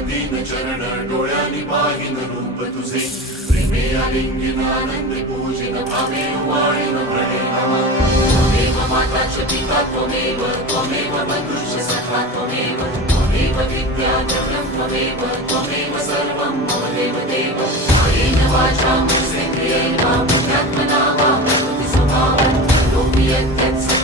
दीन चरण डोळ्यांनी पाहिन रूप तुझे प्रेमे आलिंगन आनंद पूजिन भावे वाळीन व्रणे नमः त्वमेव माता च पिता त्वमेव बन्धुश्च सखा त्वमेव विद्या द्रव्यं त्वमेव सर्वं मम देव कायेन वाचा मनसेन्द्रियेण वा बुद्ध्यात्मना वा प्रकृतिस्वभावात् करोमि यत्